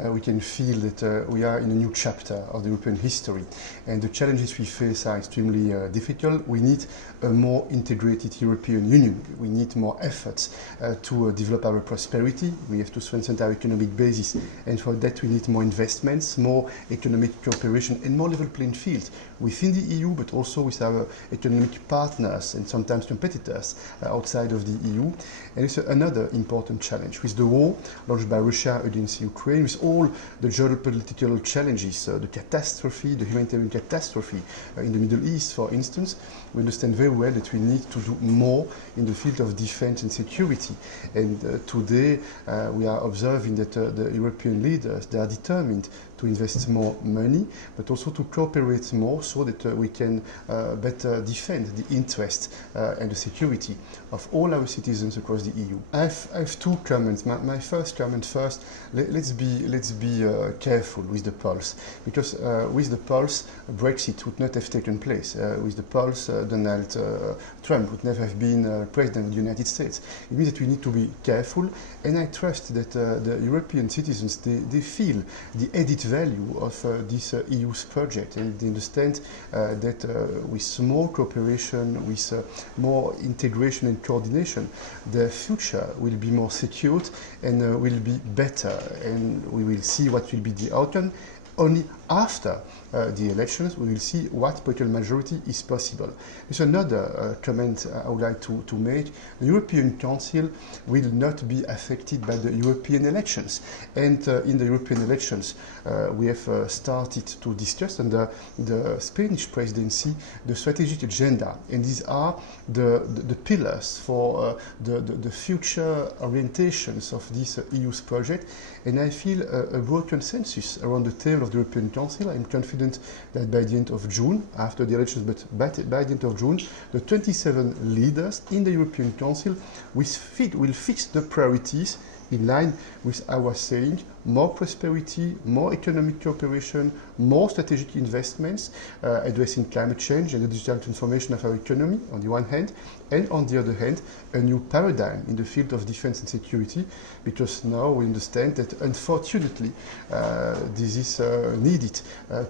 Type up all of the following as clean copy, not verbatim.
We can feel that we are in a new chapter of the European history, and the challenges we face are extremely difficult. We need a more integrated European Union. We need more efforts to develop our prosperity. We have to strengthen our economic basis, and for that we need more investments, more economic cooperation, and more level playing field within the EU, but also with our economic partners and sometimes competitors outside of the EU. And it's another important challenge with the war launched by Russia against Ukraine, with all the geopolitical challenges, the catastrophe, the humanitarian catastrophe in the Middle East, for instance. We understand very well that we need to do more in the field of defense and security. And today we are observing that the European leaders, they are determined to invest more money, but also to cooperate more so that we can better defend the interest and the security of all our citizens across the EU. I have two comments. My first comment first, let's be careful with the pulse, because with the pulse, Brexit would not have taken place. With the pulse, Donald Trump would never have been president of the United States. It means that we need to be careful, and I trust that the European citizens, they feel the added value of this EU's project, and they understand that with more cooperation, with more integration and coordination, the future will be more secured and will be better, and we will see what will be the outcome. Only after the elections we will see what political majority is possible. There's another comment I would like to make. The European Council will not be affected by the European elections. And in the European elections we have started to discuss under the Spanish presidency the strategic agenda. And these are the pillars for the future orientations of this EU's project. And I feel a broad consensus around the table of the European Council. I'm confident that by the end of June, after the elections, but by the end of June, the 27 leaders in the European Council will fix the priorities in line with our saying: more prosperity, more economic cooperation, more strategic investments, addressing climate change and the digital transformation of our economy on the one hand, and on the other hand, a new paradigm in the field of defense and security, because now we understand that unfortunately this is needed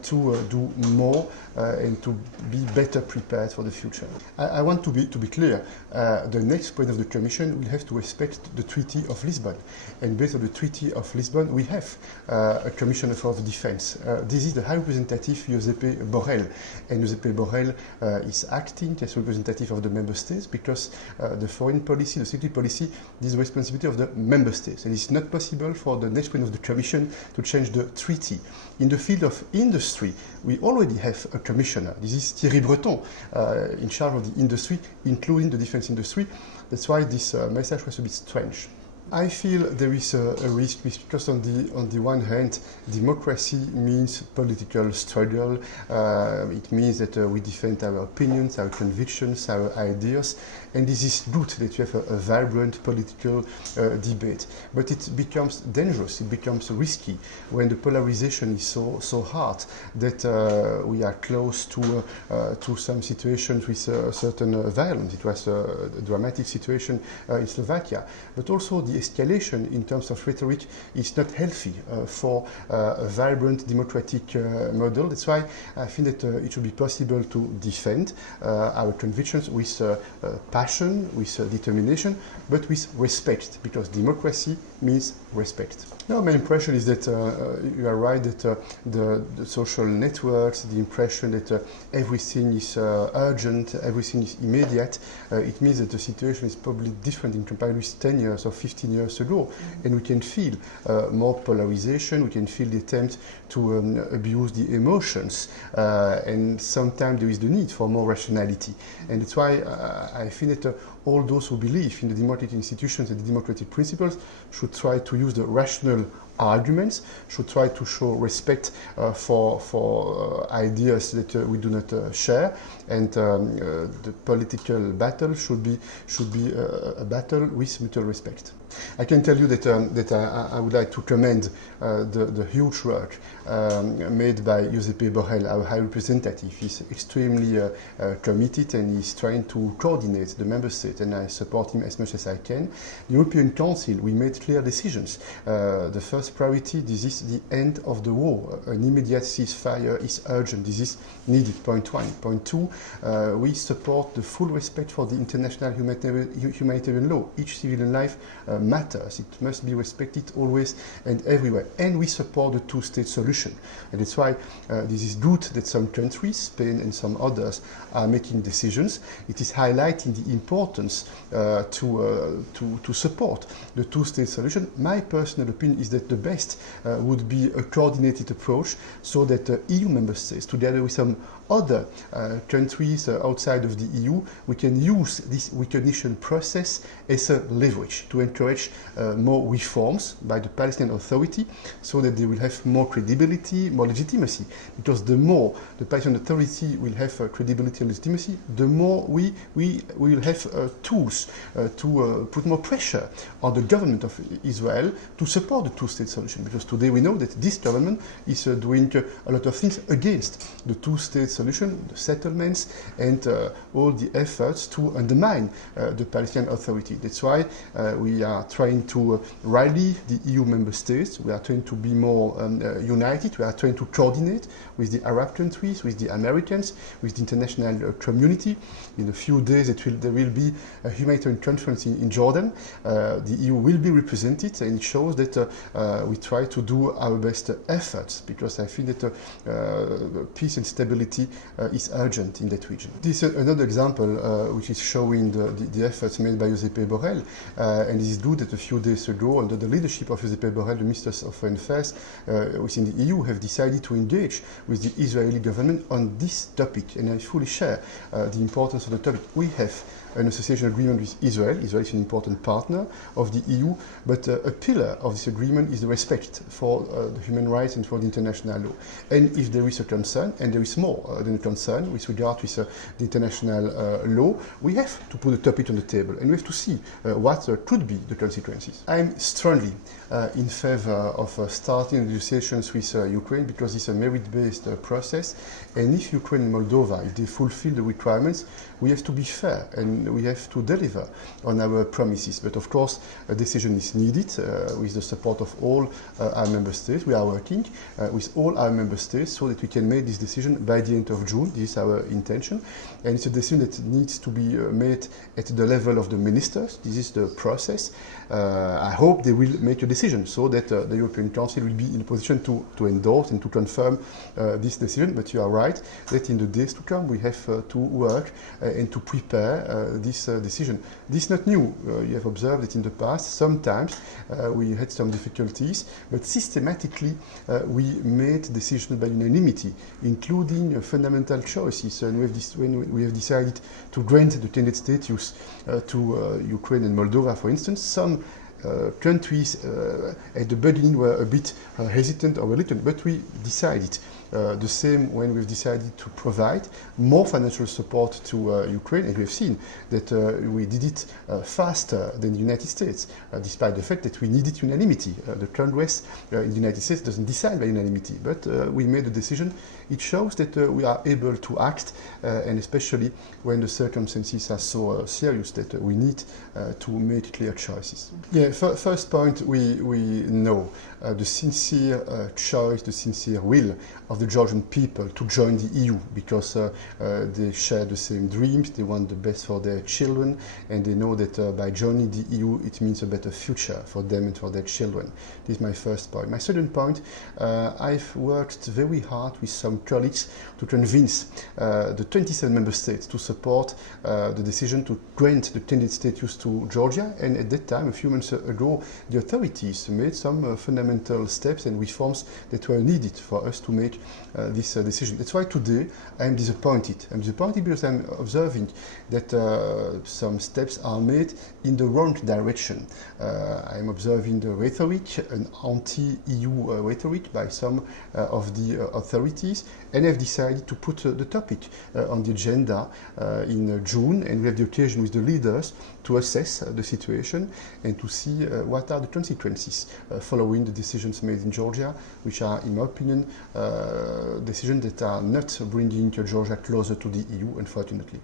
to do more and to be better prepared for the future. I want to be clear. The next point of the Commission will have to respect the Treaty of Lisbon, and based on the Treaty of Lisbon we have a Commissioner for Defense. This is the High Representative Josep Borrell, and Josep Borrell is acting as representative of the Member States, because the foreign policy, the security policy, this is the responsibility of the Member States, and it's not possible for the next point of the Commission to change the treaty. In the field of industry, we already have a commissioner. This is Thierry Breton, in charge of the industry, including the defense industry. That's why this message was a bit strange. I feel there is a risk, because on the one hand, democracy means political struggle. It means that we defend our opinions, our convictions, our ideas, and this is good that you have a vibrant political debate. But it becomes dangerous, it becomes risky when the polarization is so hard that we are close to some situations with certain violence. It was a dramatic situation in Slovakia, but also the escalation in terms of rhetoric is not healthy for a vibrant democratic model. That's why I think that it should be possible to defend our convictions with passion, with determination, but with respect, because democracy means respect. Now, my impression is that you are right that the social networks, the impression that everything is urgent, everything is immediate, it means that the situation is probably different in comparison with 10 years or 15 years ago, and we can feel more polarization, we can feel the attempt to abuse the emotions, and sometimes there is the need for more rationality. And that's why I think that all those who believe in the democratic institutions and the democratic principles should try to use the rational arguments, should try to show respect for ideas that we do not share, and the political battle should be a battle with mutual respect. I can tell you that I would like to commend the huge work made by Josep Borrell, our High Representative. He's extremely committed, and he's trying to coordinate the Member States said, and I support him as much as I can. The European Council, we made clear decisions. The first priority, this is the end of the war. An immediate ceasefire is urgent. This is needed, point one. Point two, we support the full respect for the international humanitarian law. Each civilian life matters. It must be respected always and everywhere. And we support the two-state solution. And that's why this is good that some countries, Spain and some others, are making decisions. It is highlighting the importance to support the two-state solution. My personal opinion is that the best would be a coordinated approach, so that EU member states, together with some other countries outside of the EU, we can use this recognition process as a leverage to encourage more reforms by the Palestinian Authority, so that they will have more credibility, more legitimacy. Because the more the Palestinian Authority will have credibility and legitimacy, the more we will have tools to put more pressure on the government of Israel to support the two-state solution. Because today we know that this government is doing a lot of things against the two-state solution, the settlements, and all the efforts to undermine the Palestinian Authority. That's why we are trying to rally the EU member states. We are trying to be more united. We are trying to coordinate with the Arab countries, with the Americans, with the international community. In a few days there will be a humanitarian conference in Jordan. The EU will be represented, and it shows that we try to do our best efforts, because I think that peace and stability is urgent in that region. This is another example which is showing the efforts made by Josep Borrell, and it is good that a few days ago, under the leadership of Josep Borrell, the ministers of Foreign Affairs within the EU have decided to engage with the Israeli government on this topic, and I fully share the importance of the topic. We have an association agreement with Israel. Israel is an important partner of the EU, but a pillar of this agreement is the respect for the human rights and for the international law. And if there is a concern, and there is more than a concern with regard to the international law, we have to put the topic on the table, and we have to see what could be the consequences. I'm strongly in favor of starting negotiations with Ukraine, because it's a merit-based process, and if Ukraine and Moldova, if they fulfill the requirements, we have to be fair, and we have to deliver on our promises. But of course, a decision is needed with the support of all our member states. We are working with all our member states so that we can make this decision by the end of June. This is our intention, and it's a decision that needs to be made at the level of the ministers. This is the process. I hope they will make a decision so that the European Council will be in a position to endorse and to confirm this decision. But you are right that in the days to come we have to work and to prepare this decision. This is not new. You have observed that in the past sometimes we had some difficulties, but systematically we made decisions by unanimity, including fundamental choices. And when we have decided to grant the candidate status to Ukraine and Moldova, for instance, some countries at the beginning were a bit hesitant or reluctant, but we decided. The same when we've decided to provide more financial support to Ukraine, and we've seen that we did it faster than the United States, despite the fact that we needed unanimity. The Congress in the United States doesn't decide by unanimity, but we made a decision. It shows that we are able to act, and especially when the circumstances are so serious that we need to make clear choices. Yeah, first point, we know the sincere choice, the sincere will of the Georgian people to join the EU, because they share the same dreams, they want the best for their children, and they know that by joining the EU it means a better future for them and for their children. This is my first point. My second point, I've worked very hard with some colleagues to convince the 27 member states to support the decision to grant the candidate status to Georgia, and at that time, a few months ago, the authorities made some fundamental steps and reforms that were needed for us to make this decision. That's why today I'm disappointed. I'm disappointed because I'm observing that some steps are made in the wrong direction. I'm observing the rhetoric, an anti-EU rhetoric by some of the authorities, and I've decided to put the topic on the agenda in June, and we have the occasion with the leaders to assess the situation and to see what are the consequences following the decisions made in Georgia, which are, in my opinion, decisions that are not bringing Georgia closer to the EU, unfortunately.